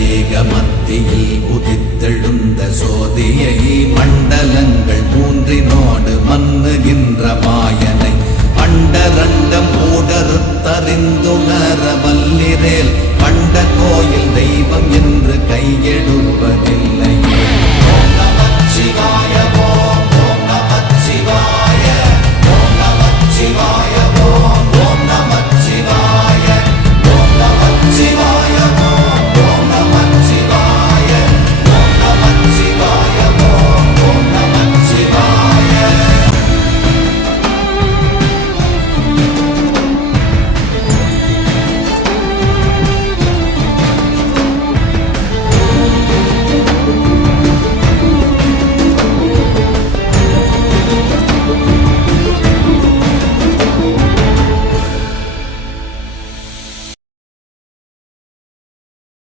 அண்டரீக மத்தியில் உதித்தெழுந்த சோதியை மண்டலங்கள் மூன்றினோடு மன்னுகின்ற மாயனை அண்டரண்டம் ஊடறுத்தறிந்துணர வல்லிரேல் பண்ட கோயில் தெய்வம் என்று கையெடுப்பதில்லை.